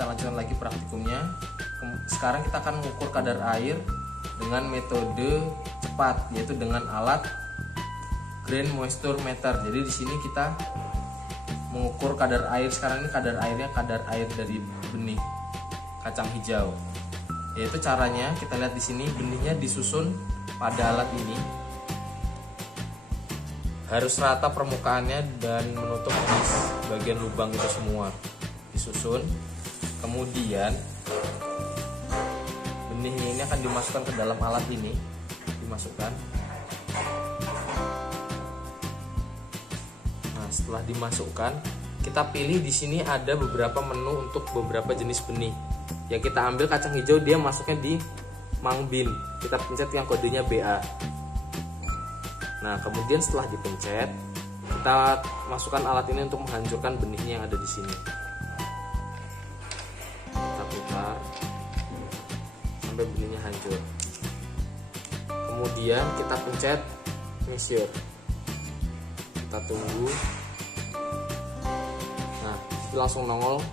kita lanjutkan lagi praktikumnya. Sekarang kita akan mengukur kadar air dengan metode cepat, yaitu dengan alat grain moisture meter. Jadi di sini kita mengukur kadar air. Sekarang ini kadar airnya kadar air dari benih kacang hijau. Yaitu caranya kita lihat di sini, benihnya disusun pada alat ini. Harus rata permukaannya dan menutup di bagian lubang itu semua. Disusun. Kemudian benihnya ini akan dimasukkan ke dalam alat ini. Dimasukkan. Nah, setelah dimasukkan, kita pilih di sini ada beberapa menu untuk beberapa jenis benih. Yang kita ambil kacang hijau, dia masuknya di Mangbin. Kita pencet yang kodenya BA. Nah, kemudian setelah dipencet, kita masukkan alat ini untuk menghancurkan benihnya yang ada di sini. Kita putar sampai benihnya hancur. Kemudian kita pencet measure. Kita tunggu. Nah, itu langsung nongol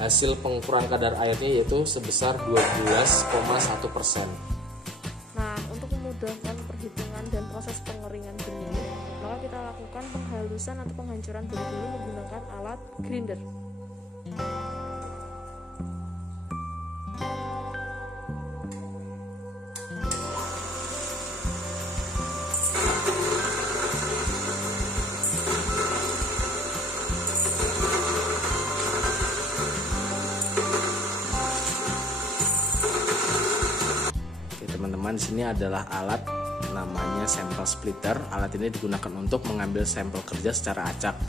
hasil pengukuran kadar airnya, yaitu sebesar 12,1%. Nah, untuk memudahkan perhitungan dan proses pengeringan benih, maka kita lakukan penghalusan atau penghancuran benih dulu menggunakan alat grinder. Teman-teman, di sini adalah alat namanya sampel splitter. Alat ini digunakan untuk mengambil sampel kerja secara acak,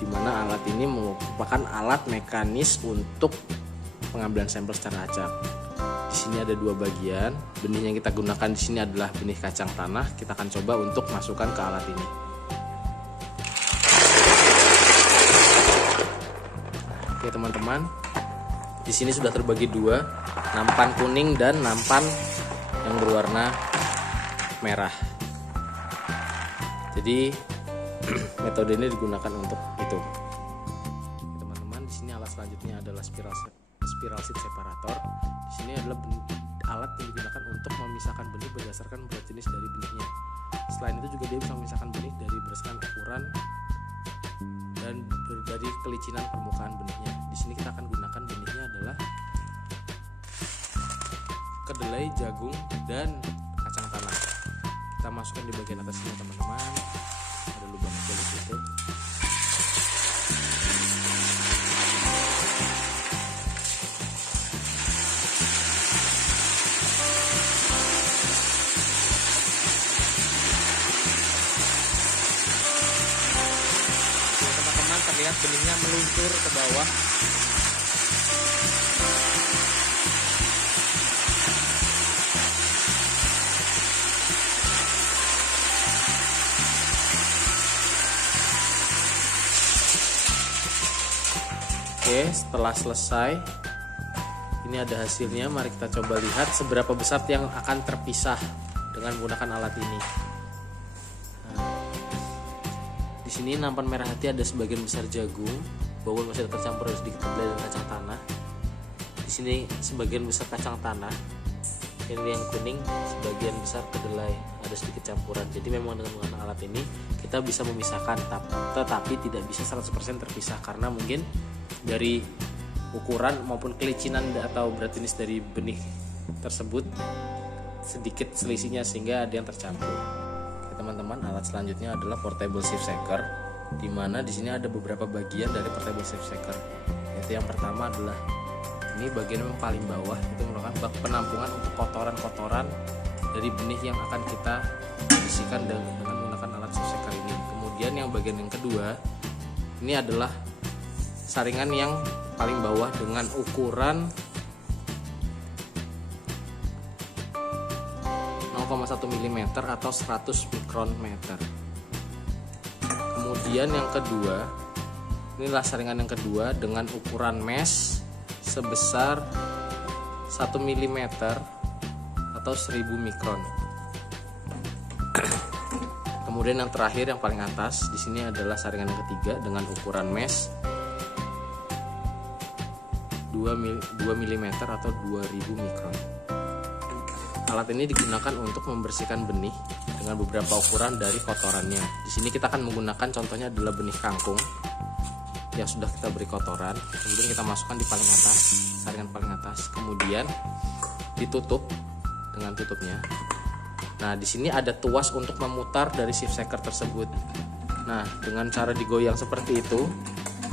di mana alat ini merupakan alat mekanis untuk pengambilan sampel secara acak. Di sini ada dua bagian. Benih yang kita gunakan di sini adalah benih kacang tanah. Kita akan coba untuk masukkan ke alat ini. Oke teman-teman, di sini sudah terbagi dua, nampan kuning dan nampan yang berwarna merah. Jadi metode ini digunakan untuk itu. Teman-teman, di sini alat selanjutnya adalah spiral seed separator. Di sini adalah alat yang digunakan untuk memisahkan benih berdasarkan berat jenis dari benihnya. Selain itu juga dia bisa memisahkan benih dari berdasarkan ukuran dan dari kelicinan permukaan benihnya. Di sini kita akan gunakan benihnya adalah kedelai, jagung, dan kacang tanah. Kita masukkan di bagian atasnya teman-teman. Ada lubang kecil di situ. Teman-teman, terlihat benihnya meluncur ke bawah. Oke, setelah selesai, ini ada hasilnya. Mari kita coba lihat seberapa besar yang akan terpisah dengan menggunakan alat ini. Nah, di sini nampan merah hati ada sebagian besar jagung, bawang masih tercampur sedikit kedelai dan kacang tanah. Di sini sebagian besar kacang tanah. Ini yang kuning, sebagian besar kedelai, ada sedikit campuran. Jadi memang dengan menggunakan alat ini kita bisa memisahkan, tetapi tidak bisa 100% terpisah karena mungkin dari ukuran maupun kelicinan atau berat jenis dari benih tersebut sedikit selisihnya sehingga ada yang tercampur. Oke, teman-teman, alat selanjutnya adalah portable sieve shaker, di mana di sini ada beberapa bagian dari portable sieve shaker. Yaitu yang pertama adalah ini bagian yang paling bawah, itu merupakan bak penampungan untuk kotoran-kotoran dari benih yang akan kita bersihkan dengan menggunakan alat sieve shaker ini. Kemudian yang bagian yang kedua, ini adalah saringan yang paling bawah dengan ukuran 0,1 mm atau 100 mikron meter. Kemudian yang kedua, inilah saringan yang kedua dengan ukuran mesh sebesar 1 mm atau 1000 mikron. Kemudian yang terakhir yang paling atas di sini adalah saringan yang ketiga dengan ukuran mesh 2 mm atau 2000 mikron. Alat ini digunakan untuk membersihkan benih dengan beberapa ukuran dari kotorannya. Di sini kita akan menggunakan contohnya adalah benih kangkung yang sudah kita beri kotoran, kemudian kita masukkan di paling atas, saringan paling atas, kemudian ditutup dengan tutupnya. Nah, di sini ada tuas untuk memutar dari sieve shaker tersebut. Nah, dengan cara digoyang seperti itu,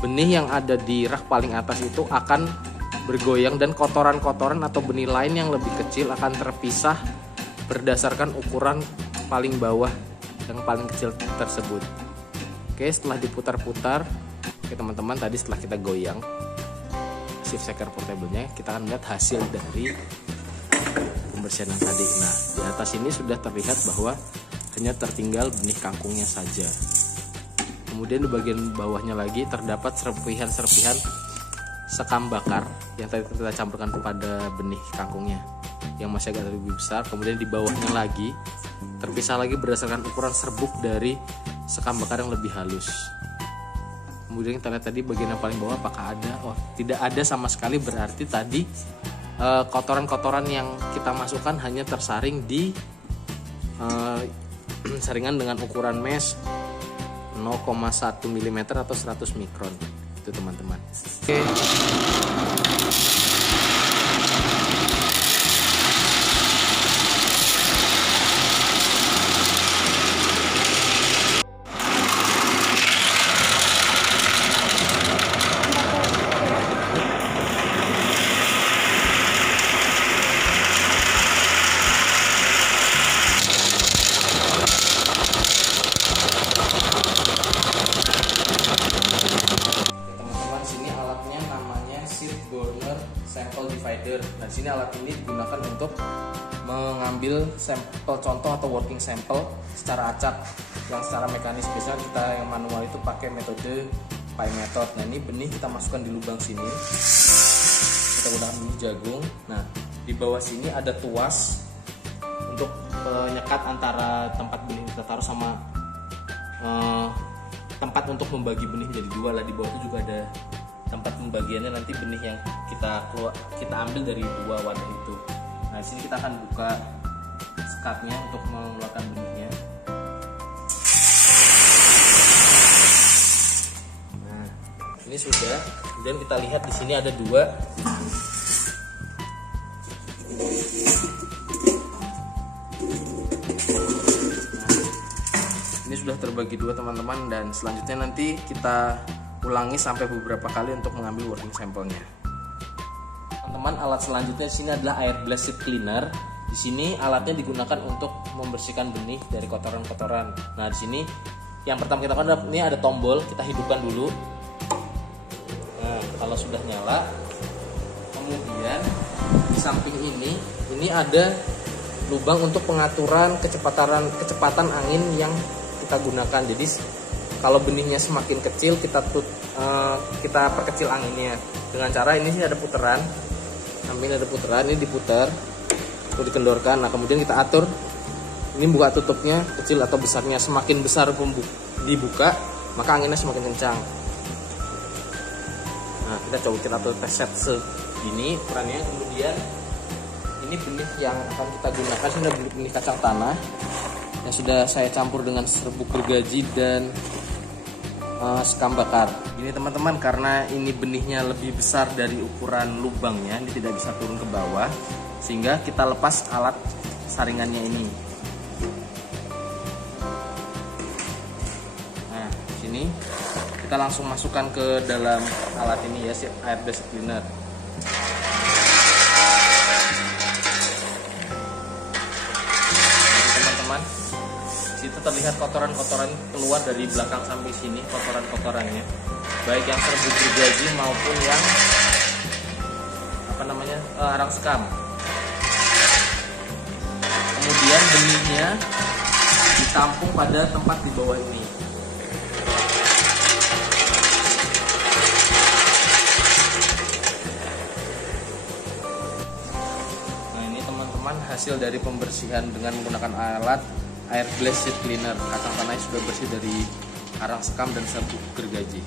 benih yang ada di rak paling atas itu akan bergoyang dan kotoran-kotoran atau benih lain yang lebih kecil akan terpisah berdasarkan ukuran paling bawah yang paling kecil tersebut. Oke, setelah diputar-putar, oke teman-teman, tadi setelah kita goyang sieve shaker portable-nya, kita akan melihat hasil dari pembersihan yang tadi. Nah, di atas ini sudah terlihat bahwa hanya tertinggal benih kangkungnya saja. Kemudian di bagian bawahnya lagi terdapat serpihan-serpihan sekam bakar yang tadi kita campurkan pada benih kangkungnya yang masih agak lebih besar. Kemudian di bawahnya lagi terpisah lagi berdasarkan ukuran serbuk dari sekam bakar yang lebih halus. Kemudian kita lihat tadi bagian yang paling bawah apakah ada? Oh, tidak ada sama sekali, berarti tadi kotoran-kotoran yang kita masukkan hanya tersaring di saringan dengan ukuran mesh 0,1 mm atau 100 mikron. Itu teman-teman. Oke. Sample divider. Nah, di sini alat ini digunakan untuk mengambil sampel contoh atau working sample secara acak yang secara mekanis. Biasanya kita yang manual itu pakai metode pie method. Nah, ini benih kita masukkan di lubang sini. Kita gunakan benih jagung. Nah, di bawah sini ada tuas untuk penyekat antara tempat benih kita taruh sama tempat untuk membagi benih menjadi dua. Lah di bawah itu juga ada tempat pembagiannya nanti benih yang kita ambil dari dua wadah itu. Nah, di sini kita akan buka sekatnya untuk mengeluarkan benihnya. Nah, ini sudah. Kemudian kita lihat di sini ada dua. Nah, ini sudah terbagi dua teman-teman, dan selanjutnya nanti kita ulangi sampai beberapa kali untuk mengambil working sampelnya. Teman-teman, alat selanjutnya di sini adalah air blast seed cleaner. Di sini alatnya digunakan untuk membersihkan benih dari kotoran-kotoran. Nah, di sini yang pertama kita lakukan adalah ini ada tombol, kita hidupkan dulu. Nah, kalau sudah nyala, kemudian di samping ini ada lubang untuk pengaturan kecepatan angin yang kita gunakan. Jadi kalau benihnya semakin kecil kita perkecil anginnya dengan cara ini sih ada putaran, samping ada putaran, ini diputar untuk dikendorkan. Nah, kemudian kita atur ini buka tutupnya kecil atau besarnya. Semakin besar dibuka maka anginnya semakin kencang. Nah, kita atur tes set segini ukurannya. Kemudian ini benih yang akan kita gunakan sudah benih kacang tanah yang sudah saya campur dengan serbuk gergaji dan sekam bakar. Ini teman-teman, karena ini benihnya lebih besar dari ukuran lubangnya, ini tidak bisa turun ke bawah, sehingga kita lepas alat saringannya ini. Nah, sini kita langsung masukkan ke dalam alat ini ya, si air blast cleaner. Jadi teman-teman, situ terlihat kotoran-kotoran keluar dari belakang sampai sini, kotoran-kotorannya, baik yang serbuk gergaji maupun yang arang sekam. Kemudian benihnya ditampung pada tempat di bawah ini. Nah, ini teman-teman hasil dari pembersihan dengan menggunakan alat air blast seed cleaner. Kacang tanahnya sudah bersih dari arang sekam dan serbuk gergaji.